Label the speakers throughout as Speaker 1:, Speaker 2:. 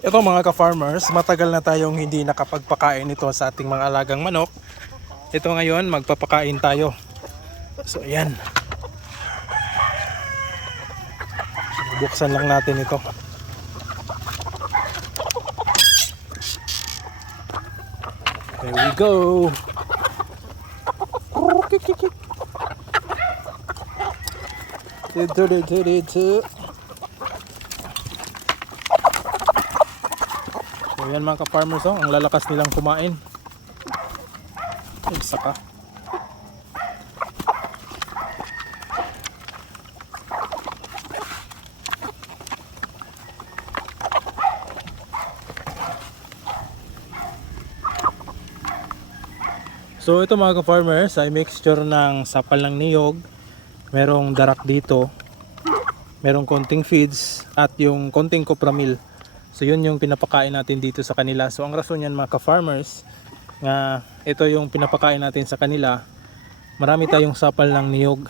Speaker 1: Ito mga ka-farmers, matagal na tayong hindi nakapagpakain ito sa ating mga alagang manok. Ito ngayon, magpapakain tayo. So ayan. Buksan lang natin ito. There we go. Dito, dito, dito. So yan mga ka-farmers oh, ang lalakas nilang kumain. Ay, saka. So ito mga ka-farmers ay mixture ng sapal ng niyog, merong darak dito, merong konting feeds at yung konting copramil. So yun yung pinapakain natin dito sa kanila. So ang rason yan mga ka-farmers nga ito yung pinapakain natin sa kanila. Marami tayong sapal ng niyog.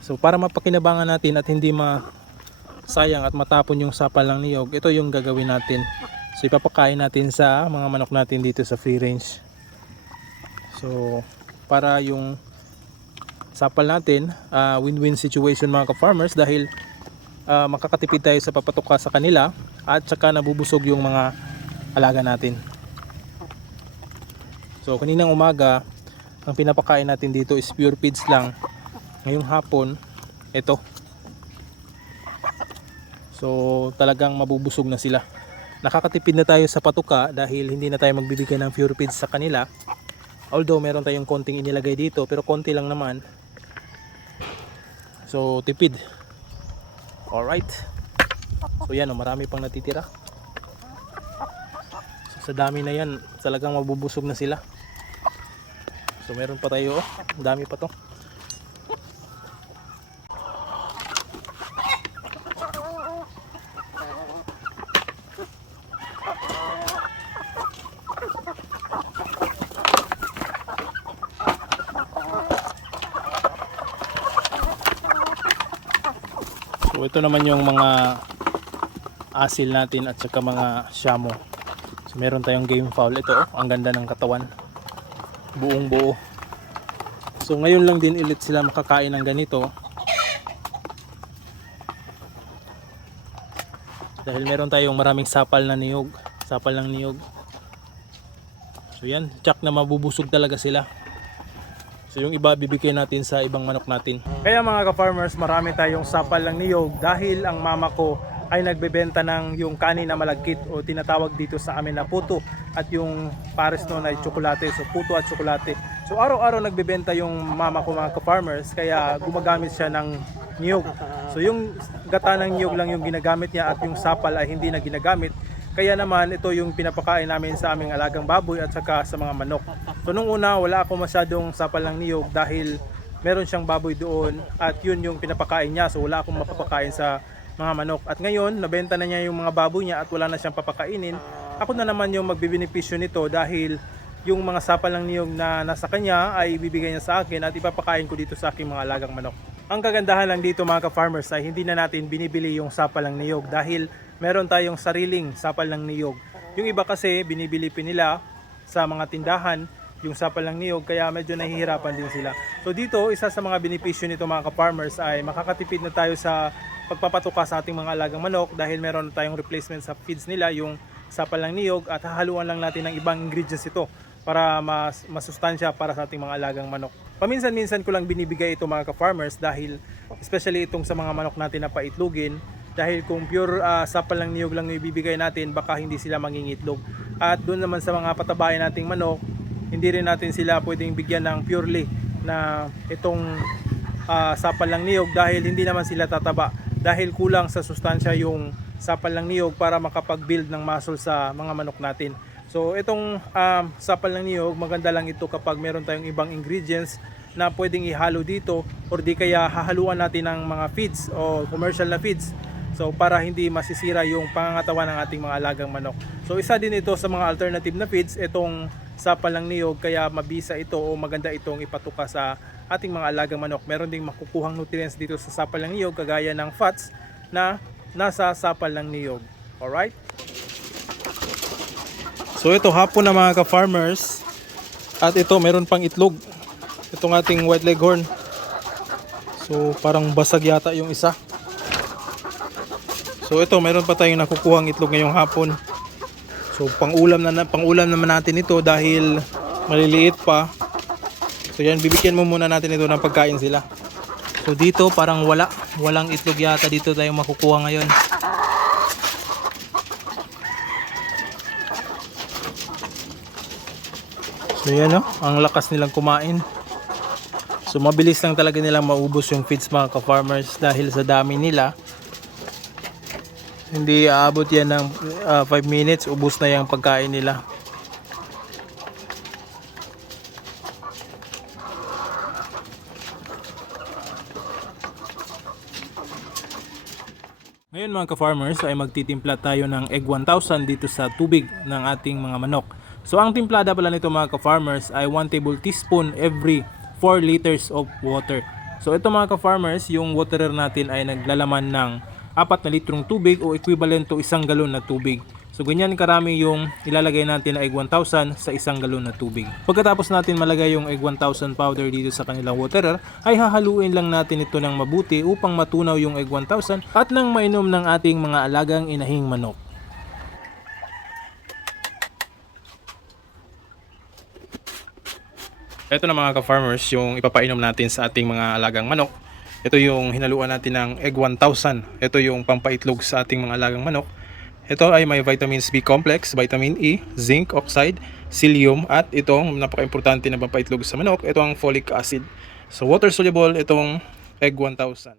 Speaker 1: So para mapakinabangan natin at hindi ma sayang at matapon yung sapal ng niyog, ito yung gagawin natin. So ipapakain natin sa mga manok natin dito sa free range. So para yung sapal natin, ah, win-win situation mga ka-farmers dahil ah, makakatipid tayo sa papatuka sa kanila at saka nabubusog yung mga alaga natin. So kaninang umaga, ang pinapakain natin dito is pure feeds lang. Ngayong hapon, ito. So talagang mabubusog na sila. Nakakatipid na tayo sa patuka dahil hindi na tayo magbibigay ng pure feeds sa kanila. Although meron tayong konting inilagay dito pero konti lang naman. So tipid. Alright. So yan, oh, marami pang natitira. So, sa dami na yan, talagang mabubusog na sila. So meron pa tayo, oh. Dami pa to. So ito naman yung mga asil natin at saka mga shamo. So meron tayong game foul. Ito oh, ang ganda ng katawan. Buong buo. So ngayon lang din ulit sila makakain ng ganito. Dahil meron tayong maraming sapal na niyog. Sapal ng niyog. So yan, tsak na mabubusog talaga sila. So yung iba bibigay natin sa ibang manok natin. Kaya mga ka-farmers, marami tayong sapal ng niyog dahil ang mama ko ay nagbebenta ng yung kanin na malagkit o tinatawag dito sa amin na puto at yung pares noon ay tsokolate. So puto at tsokolate. So araw-araw nagbebenta yung mama ko mga ka-farmers kaya gumagamit siya ng niyog. So yung gata ng niyog lang yung ginagamit niya at yung sapal ay hindi na ginagamit. Kaya naman ito yung pinapakain namin sa aming alagang baboy at saka sa mga manok. So nung una wala ako masyadong sapal ng niyog dahil meron siyang baboy doon at yun yung pinapakain niya. So wala akong mapapakain sa mga manok. At ngayon nabenta na niya yung mga baboy niya at wala na siyang papakainin. Ako na naman yung magbibinipisyo nito dahil yung mga sapal ng niyog na nasa kanya ay ibibigay niya sa akin at ipapakain ko dito sa aking mga alagang manok. Ang kagandahan lang dito mga ka-farmers ay hindi na natin binibili yung sapal ng niyog dahil meron tayong sariling sapal ng niyog. Yung iba kasi binibili pa nila sa mga tindahan yung sapal ng niyog kaya medyo nahihirapan din sila. So dito, isa sa mga benepisyo nito mga ka-farmers ay makakatipid na tayo sa pagpapatuka sa ating mga alagang manok dahil meron tayong replacement sa feeds nila yung sapal ng niyog at hahaluan lang natin ng ibang ingredients ito para mas masustansya para sa ating mga alagang manok. Paminsan-minsan ko lang binibigay ito mga ka-farmers dahil especially itong sa mga manok natin na paitlugin dahil kung pure ah, sapal ng niyog lang yung ibibigay natin baka hindi sila mangingitlog. At doon naman sa mga patabayan nating manok, hindi rin natin sila pwedeng bigyan ng purely na itong ah, sapal ng niyog dahil hindi naman sila tataba dahil kulang sa sustansya yung sapal ng niyog para makapag-build ng muscle sa mga manok natin. So itong um, sapal ng niyog, maganda lang ito kapag meron tayong ibang ingredients na pwedeng ihalo dito or di kaya hahaluan natin ng mga feeds o commercial na feeds. So para hindi masisira yung pangangatawan ng ating mga alagang manok. So isa din ito sa mga alternative na feeds itong sapal ng niyog kaya mabisa ito o maganda itong ipatuka sa ating mga alagang manok. Meron ding makukuhang nutrients dito sa sapal ng niyog kagaya ng fats na nasa sapal ng niyog. Alright? So ito hapon na mga ka-farmers. At ito meron pang itlog. Itong ating white leghorn. So parang basag yata yung isa. So ito meron pa tayong nakukuhang itlog ngayong hapon. So pang-ulam na pang-ulam naman natin ito dahil maliliit pa. So yan bibigyan mo muna natin ito ng pagkain sila. So dito parang wala, walang itlog yata dito tayong makukuha ngayon. So yan o, ang lakas nilang kumain. So mabilis lang talaga nilang maubos yung feeds mga ka-farmers dahil sa dami nila. Hindi aabot yan ng 5 minutes, ubos na yung pagkain nila. Ngayon mga ka-farmers ay magtitimpla tayo ng egg 1000 dito sa tubig ng ating mga manok. So ang timplada pala nito mga ka-farmers ay 1 table teaspoon every 4 liters of water. So ito mga ka-farmers, yung waterer natin ay naglalaman ng 4 na litrong tubig o equivalent to isang galon na tubig. So ganyan karami yung ilalagay natin na egg 1000 sa isang galon na tubig. Pagkatapos natin malagay yung egg 1000 powder dito sa kanilang waterer, ay hahaluin lang natin ito ng mabuti upang matunaw yung egg 1000 at nang mainom ng ating mga alagang inahing manok. Ito na mga ka-farmers, yung ipapainom natin sa ating mga alagang manok. Ito yung hinaluan natin ng egg 1000. Ito yung pampaitlog sa ating mga alagang manok. Ito ay may vitamins B complex, vitamin E, zinc oxide, psyllium at itong napaka-importante na pampaitlog sa manok, ito ang folic acid. So water soluble itong egg 1000.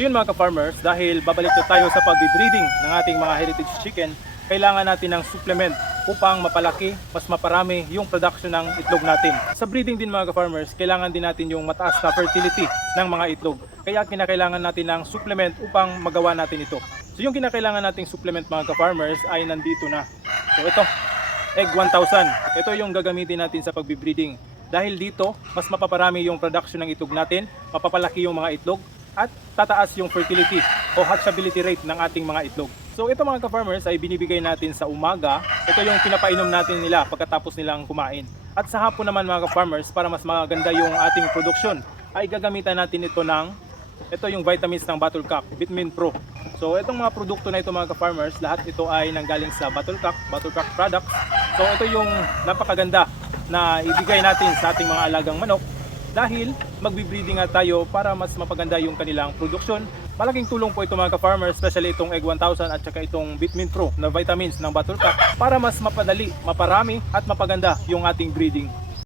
Speaker 1: So yun mga ka-farmers, dahil babalik na tayo sa pag-breeding ng ating mga heritage chicken, kailangan natin ng supplement upang mapalaki, mas maparami yung production ng itlog natin. Sa breeding din mga ka-farmers, kailangan din natin yung mataas na fertility ng mga itlog. Kaya kinakailangan natin ng supplement upang magawa natin ito. So yung kinakailangan nating supplement mga ka-farmers ay nandito na. So ito, Egg 1000. Ito yung gagamitin natin sa pagbe-breeding. Dahil dito, mas mapaparami yung production ng itlog natin, mapapalaki yung mga itlog, at tataas yung fertility o hatchability rate ng ating mga itlog. So ito mga ka-farmers ay binibigay natin sa umaga. Ito yung pinapainom natin nila pagkatapos nilang kumain. At sa hapon naman mga ka-farmers, para mas maganda yung ating production, ay gagamitan natin ito ng ito yung vitamins ng Battle Cup, Vitamin Pro. So itong mga produkto na ito mga ka-farmers, lahat ito ay nanggaling sa Battle Cup, Battle Cup products. So ito yung napakaganda na ibigay natin sa ating mga alagang manok dahil magbe-breeding nga tayo para mas mapaganda yung kanilang produksyon. Malaking tulong po ito mga ka-farmers, especially itong Egg 1000 at saka itong Vitamin Pro na vitamins ng Battle Cup para mas mapadali, maparami at mapaganda yung ating breeding.